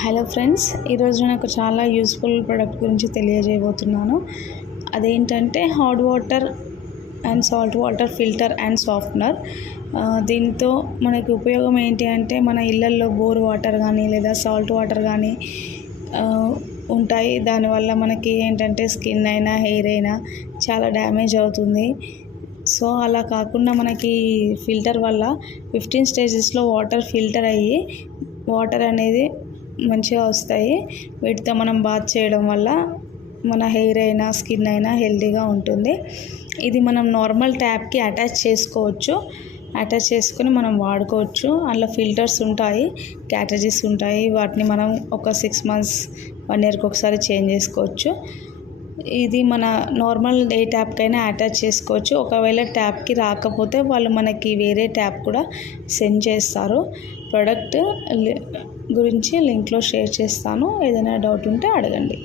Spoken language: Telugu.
హలో ఫ్రెండ్స్, ఈరోజు నాకు చాలా యూస్ఫుల్ ప్రోడక్ట్ గురించి తెలియజేయబోతున్నాను. అదేంటంటే hot water and salt water filter and softener. దీంతో మనకి ఉపయోగం ఏంటి అంటే, మన ఇళ్ళల్లో బోర్ వాటర్ కానీ లేదా సాల్ట్ వాటర్ కానీ ఉంటాయి. దానివల్ల మనకి ఏంటంటే స్కిన్ అయినా హెయిర్ అయినా చాలా డ్యామేజ్ అవుతుంది. సో అలా కాకుండా మనకి ఫిల్టర్ వల్ల 15 స్టేజెస్లో వాటర్ ఫిల్టర్ అయ్యి వాటర్ అనేది మంచిగా వస్తాయి. వీటితో మనం బాత్ చేయడం వల్ల మన హెయిర్ అయినా స్కిన్ అయినా హెల్తీగా ఉంటుంది. ఇది మనం నార్మల్ ట్యాప్కి అటాచ్ చేసుకోవచ్చు. అటాచ్ చేసుకొని మనం వాడుకోవచ్చు. అందులో ఫిల్టర్స్ ఉంటాయి, క్యాటరేజెస్ ఉంటాయి. వాటిని మనం ఒక 6 months 1 yearకి ఒకసారి చేంజ్ చేసుకోవచ్చు. ఇది మన నార్మల్ ఏ ట్యాప్కైనా అటాచ్ చేసుకోవచ్చు. ఒకవేళ ట్యాప్కి రాకపోతే వాళ్ళు మనకి వేరే ట్యాప్ కూడా సెండ్ చేస్తారు. ప్రోడక్ట్ గురించి లింక్లో షేర్ చేస్తాను. ఏదైనా డౌట్ ఉంటే అడగండి.